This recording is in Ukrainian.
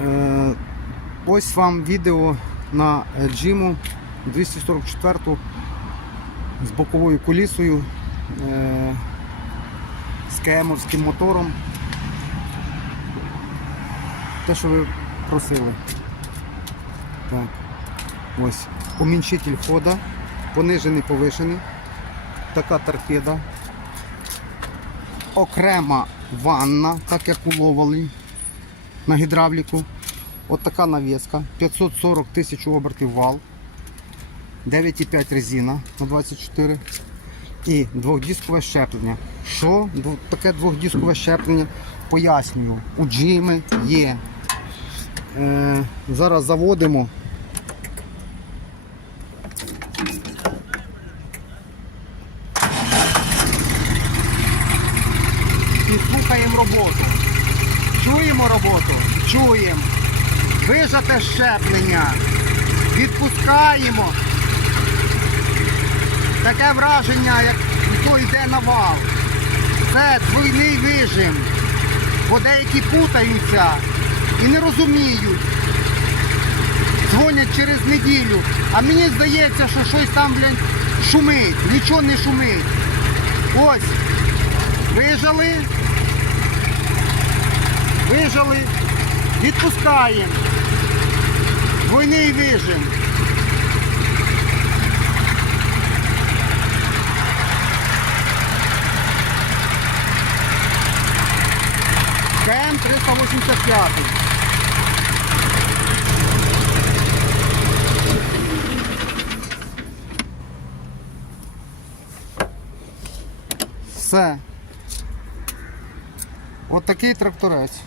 Е, ось вам відео на Джиму 244 з боковою колісою, е, з КМовським мотором. Те, що ви просили. Так. Ось. Уміншитель хода, понижений, повишений. Така торпеда. Окрема ванна, так як у ловолі на гідравліку. От така навіска. 540 тисяч обертів вал. 9,5 резина на 24. І двохдіскове щеплення. Що таке двохдіскове щеплення? Пояснюю. У джими є. Е, зараз заводимо. І слухаємо роботу. Чуємо роботу? Чуємо. Вижате щеплення. Відпускаємо. Таке враження, як то йде на вал. Це двойний вижим. Бо деякі путаються і не розуміють. Дзвонять через неділю. А мені здається, що щось там, блядь, шумить. Нічого не шумить. Ось. Вижали. Вижали. Відпускаємо. Двойний вижим. КМ 385. Все. От такий тракторець.